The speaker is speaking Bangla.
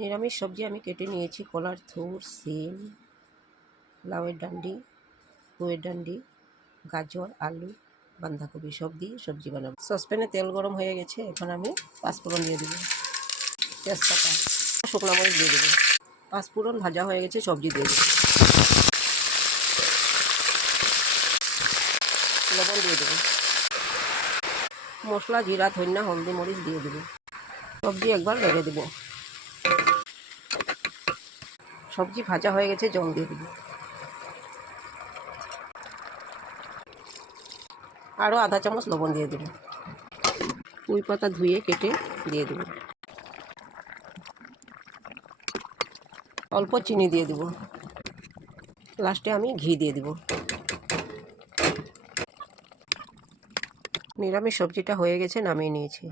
নিরামিষ সবজি আমি কেটে নিয়েছি কলার থুর, সিম, লাউয়ের ডান্ডি, পুঁইয়ের ডান্ডি, গাজর, আলু, বাঁধাকপি সব দিয়ে সবজি বানাবো। সসপ্যানে তেল গরম হয়ে গেছে, এখন আমি পাঁচফোড়ন দিয়ে দেবো, তেজপাতা, শুকনো মরিচ দিয়ে দেবো। পাঁচফোড়ন ভাজা হয়ে গেছে, সবজি দিয়ে দেবো, লবণ দিয়ে দেবো, মশলা জিরা, ধনিয়া, হলদি, মরিচ দিয়ে দেবো। সবজি একবার নেড়ে দেবো। সবজি ভাজা হয়ে গেছে, জল দিয়ে দেবো। আরও আধা চামচ লবণ দিয়ে দেবো। পুঁই পাতা ধুয়ে কেটে দিয়ে দেবো। অল্প চিনি দিয়ে দেবো। লাস্টে আমি ঘি দিয়ে দেবো। নিরামিষ সবজিটা হয়ে গেছে, নামিয়ে নিয়েছি।